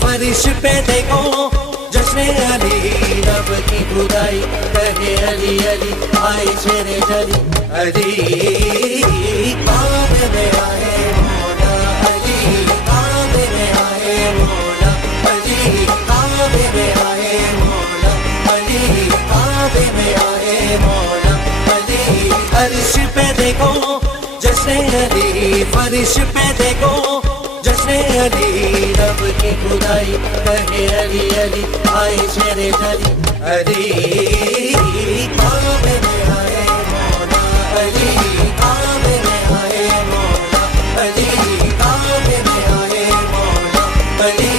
फर्श पे देखो जश्न अली, रब की खुदाई कहे अली अली, आए शेरे जली अली। काबे में आए मौला अली, काबे में आए मौला अली, काबे में आए मौला अली, काबे में आए मौला अली। फर्श पे देखो जश्न अली, फर्श पे देखो जश्न अली, रब की खुदाई कहे अली अली, आए शेरे जली अली। काबे में आए मौला अली, काबे में आए मौला अली, काबे में आए मौला अली,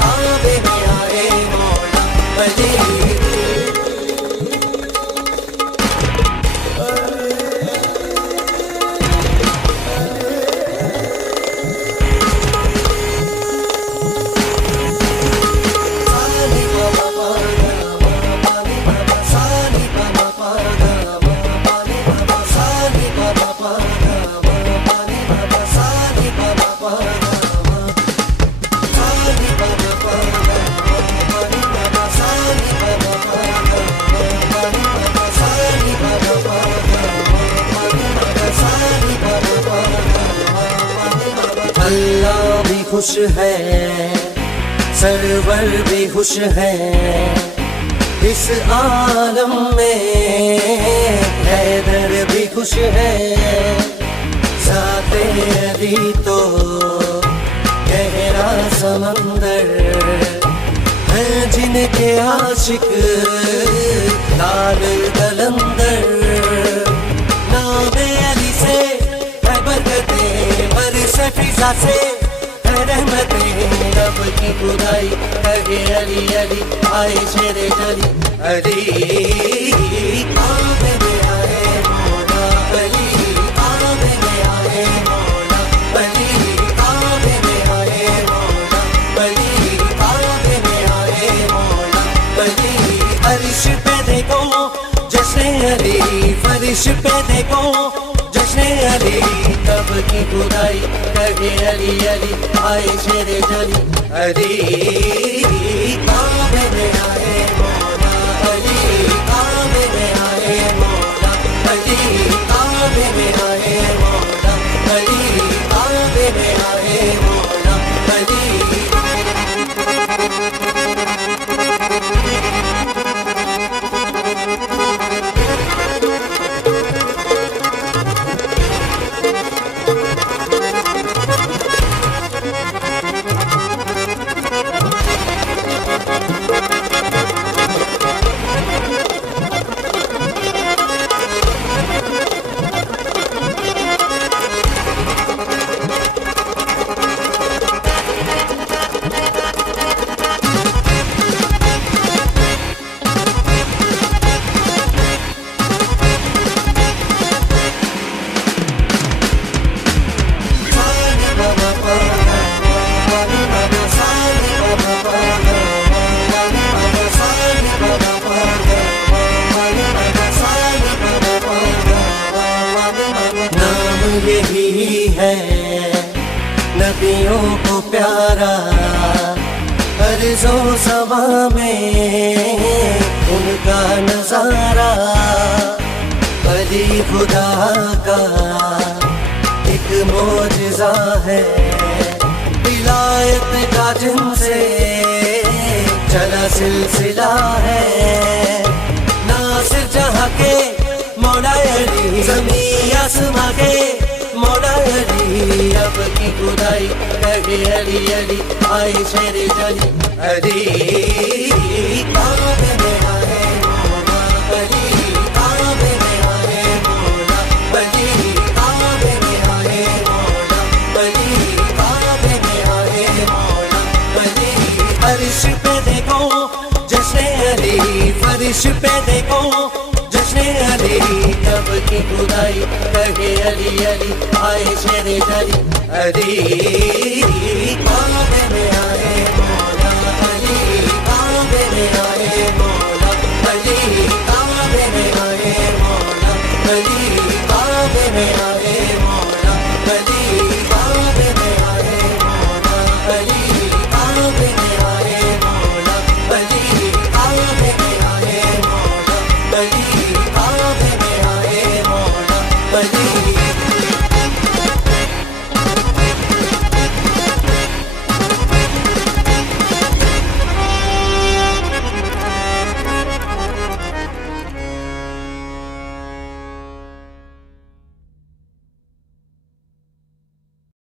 काबे में आए मौला अली। अल्लाह भी खुश है, सरवर भी खुश है, इस आलम में हैदर भी खुश है। ज़ाते अली तो गहरा समंदर है, जिनके आशिक लाल कलंदर। नामे अली से है बरकतें, बरस फिजा से है रहमतें, रब की खुदाई कहे अली अली, आए शेरे जली अली। काबे में आए मौला अली, काबे में आए मौला अली, काबे में आए मौला अली, काबे में आए मौला अली। फर्श पे देखो जश्न अली, फर्श पे देखो जश्न अली, रब की खुदाई कहे अली अली, आए शेरे जली अली। काबे में आए मौला अली, काबे में आए मौला अली, काबे में आए मौला अली, काबे में आए मौला अली। यही है नबियों को प्यारा, अर्ज़ो समा में उनका नजारा। अली खुदा का एक मौजिज़ा है, विलायत का जिनसे चला सिलसिला है। नासिर जहाँ के मौला अली, ज़मीं आसमां के मौला अली, अब की खुदाई कहे अली अली, आए शेरे जली अली। काबे में आए मौला अली, काबे में आए मौला अली, काबे में आए मौला अली, काबे में आए मौला अली। फर्श पे देखो जश्न अली, फर्श पे देखो जश्न अली, रब की खुदाई कहे अली अली, आए शेरे जली अली। काबे